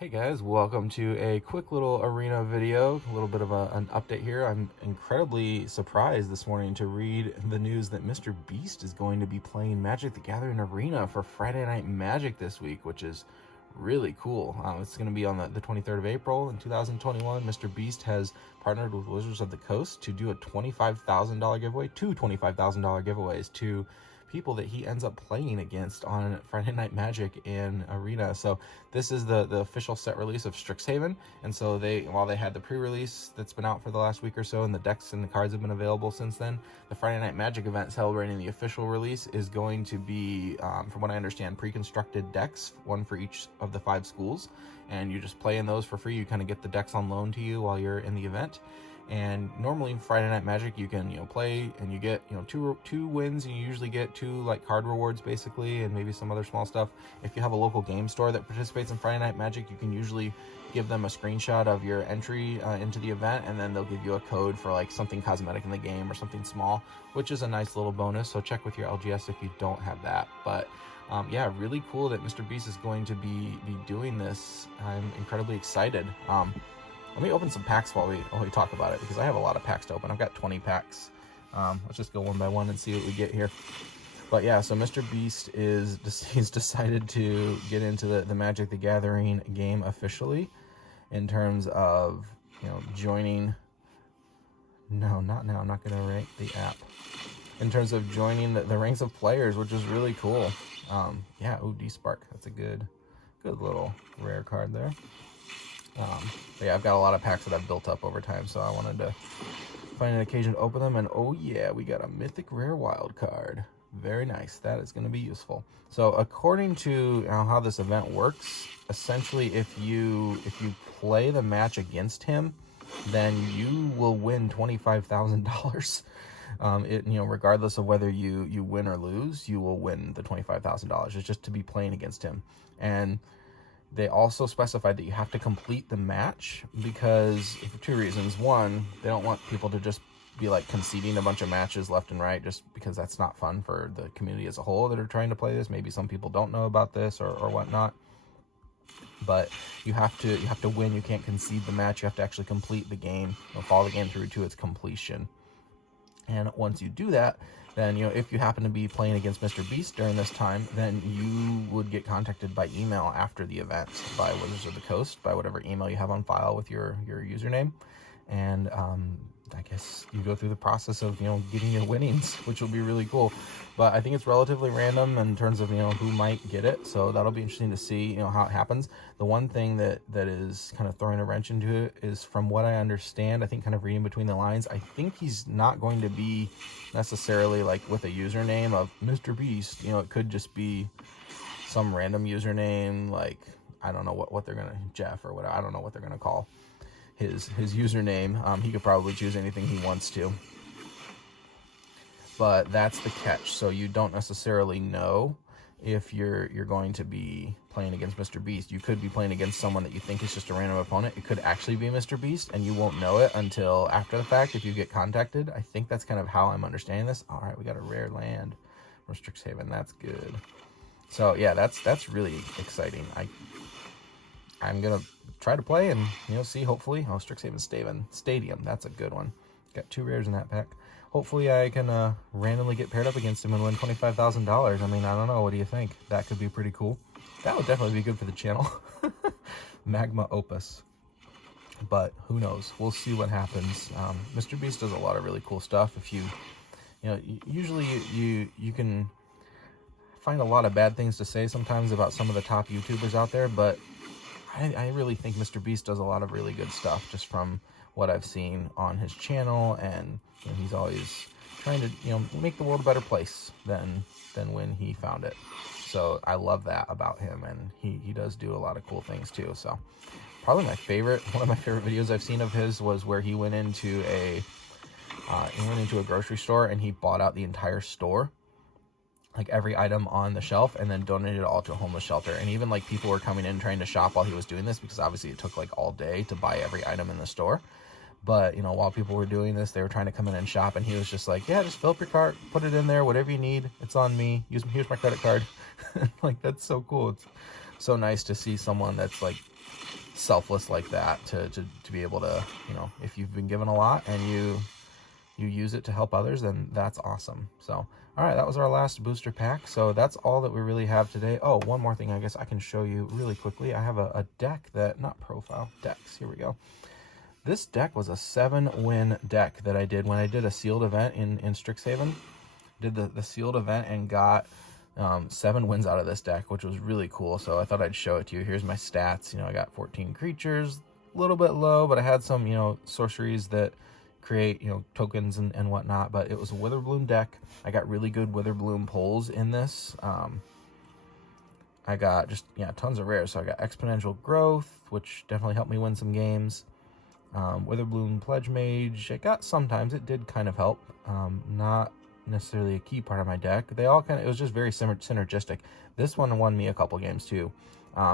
Hey guys, welcome to a quick little arena video, a little bit of an update here. I'm incredibly surprised this morning to read the news that Mr. Beast is going to be playing Magic the Gathering Arena for Friday Night Magic this week, which is really cool. It's going to be on the 23rd of April in 2021. Mr. Beast has partnered with Wizards of the Coast to do a $25,000 giveaway, two $25,000 giveaways to people that he ends up playing against on Friday Night Magic in Arena. So this is the official set release of Strixhaven, and so while they had the pre-release that's been out for the last week or so, and the decks and the cards have been available since then, the Friday Night Magic event celebrating the official release is going to be, from what I understand, pre-constructed decks, one for each of the 5 schools, and you just play in those for free. You kind of get the decks on loan to you while you're in the event. And normally Friday Night Magic, you can play and you get two wins, and you usually get 2 like card rewards basically, and maybe some other small stuff. If you have a local game store that participates in Friday Night Magic, you can usually give them a screenshot of your entry into the event, and then they'll give you a code for like something cosmetic in the game or something small, which is a nice little bonus. So check with your LGS if you don't have that. But yeah, really cool that Mr. Beast is going to be doing this. I'm incredibly excited. Let me open some packs while we talk about it, because I have a lot of packs to open. I've got 20 packs. Let's just go one by one and see what we get here. But yeah, so Mr. Beast he's decided to get into the Magic the Gathering game officially, in terms of joining. No, not now. I'm not going to rank the app. In terms of joining the ranks of players, which is really cool. Yeah, ooh, D-Spark. That's a good little rare card there. But yeah, I've got a lot of packs that I've built up over time, so I wanted to find an occasion to open them. And oh yeah, we got a mythic rare wild card. Very nice. That is going to be useful. So according to how this event works, essentially if you play the match against him, then you will win $25,000. Regardless of whether you win or lose, you will win the $25,000. It's just to be playing against him. And they also specified that you have to complete the match, because for 2 reasons. One, they don't want people to just be like conceding a bunch of matches left and right, just because that's not fun for the community as a whole that are trying to play this. Maybe some people don't know about this or whatnot. But you have to win. You can't concede the match. You have to actually complete the game, follow the game through to its completion. And once you do that, then if you happen to be playing against Mr. Beast during this time, then you would get contacted by email after the event by Wizards of the Coast, by whatever email you have on file with your username. And I guess you go through the process of getting your winnings, which will be really cool. But I think it's relatively random in terms of who might get it, so that'll be interesting to see how it happens. The one thing that is kind of throwing a wrench into it is, from what I understand, I think kind of reading between the lines, I think he's not going to be necessarily like with a username of Mr. Beast. It could just be some random username, like I don't know what they're gonna, Jeff or whatever, I don't know what they're gonna call his username. He could probably choose anything he wants to, but that's the catch. So you don't necessarily know if you're going to be playing against Mr. Beast. You could be playing against someone that you think is just a random opponent. It could actually be Mr. Beast, and you won't know it until after the fact if you get contacted. I think that's kind of how I'm understanding this. All right, we got a rare land from Strixhaven. That's good. So yeah, that's really exciting. I'm gonna try to play and see, hopefully. Oh, Strixhaven Stadium, that's a good one. Got 2 rares in that pack. Hopefully I can randomly get paired up against him and win $25,000. I mean, I don't know, what do you think? That could be pretty cool. That would definitely be good for the channel. Magma Opus. But who knows? We'll see what happens. Mr. Beast does a lot of really cool stuff. If usually you can find a lot of bad things to say sometimes about some of the top YouTubers out there, but I really think Mr. Beast does a lot of really good stuff, just from what I've seen on his channel. And he's always trying to make the world a better place than when he found it. So I love that about him, and he does do a lot of cool things too. So probably one of my favorite videos I've seen of his was where he went into a grocery store and he bought out the entire store, like every item on the shelf, and then donated it all to a homeless shelter. And even like people were coming in trying to shop while he was doing this, because obviously it took like all day to buy every item in the store. But while people were doing this, they were trying to come in and shop, and he was just like, yeah, just fill up your cart, put it in there, whatever you need, it's on me, here's my credit card. Like, that's so cool. It's so nice to see someone that's like selfless like that to be able to, you know, if you've been given a lot and you use it to help others, then that's awesome. So, all right, that was our last booster pack. So that's all that we really have today. Oh, one more thing I guess I can show you really quickly. I have a deck that, not profile, decks. Here we go. This deck was a 7-win deck that I did when I did a sealed event in Strixhaven. Did the sealed event and got 7 wins out of this deck, which was really cool. So I thought I'd show it to you. Here's my stats. You know, I got 14 creatures, a little bit low, but I had some, you know, sorceries that create, you know, tokens and whatnot. But it was a Witherbloom deck. I got really good Witherbloom pulls in this. I got just, yeah, tons of rares. So I got Exponential Growth, which definitely helped me win some games. Witherbloom Pledge Mage, it got sometimes, it did kind of help. Not necessarily a key part of my deck. They all kind of, it was just very synergistic. This one won me a couple games too,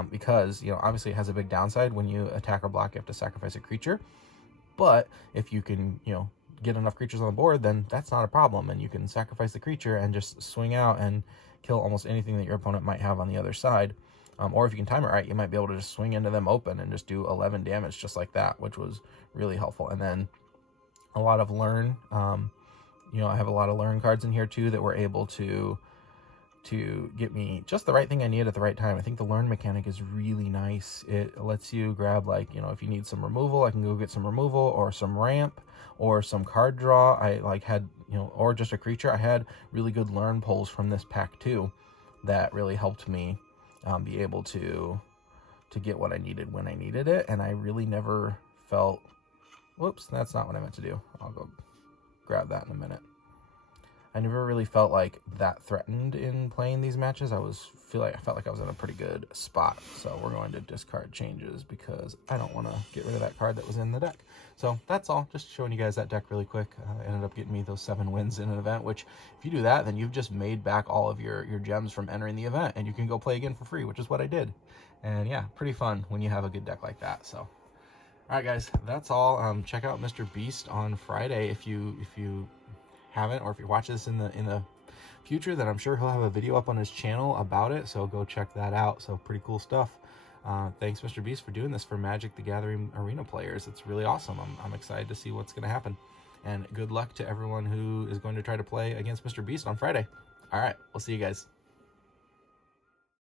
because, you know, obviously it has a big downside. When you attack or block, you have to sacrifice a creature. But if you can, you know, get enough creatures on the board, then that's not a problem, and you can sacrifice the creature and just swing out and kill almost anything that your opponent might have on the other side. Or if you can time it right, you might be able to just swing into them open and just do 11 damage just like that, which was really helpful. And then a lot of learn. You know, I have a lot of learn cards in here too that were able to get me just the right thing I need at the right time. I think the learn mechanic is really nice. It lets you grab, like, you know, if you need some removal, I can go get some removal or some ramp or some card draw. I like had, you know, or just a creature. I had really good learn pulls from this pack too that really helped me be able to get what I needed when I needed it. And I really never felt, whoops, that's not what I meant to do. I'll go grab that in a minute. I never really felt like that threatened in playing these matches. I felt like I was in a pretty good spot. So we're going to discard changes because I don't want to get rid of that card that was in the deck. So that's all. Just showing you guys that deck really quick. Ended up getting me those 7 wins in an event, which if you do that, then you've just made back all of your gems from entering the event, and you can go play again for free, which is what I did. And yeah, pretty fun when you have a good deck like that. So, all right, guys, that's all. Check out Mr. Beast on Friday if you haven't, or if you watch this in the future, then I'm sure he'll have a video up on his channel about it, so go check that out. So pretty cool stuff. Thanks, Mr. Beast, for doing this for Magic the Gathering Arena players. It's really awesome. I'm excited to see what's going to happen, and good luck to everyone who is going to try to play against Mr. Beast on Friday. All right, we'll see you guys.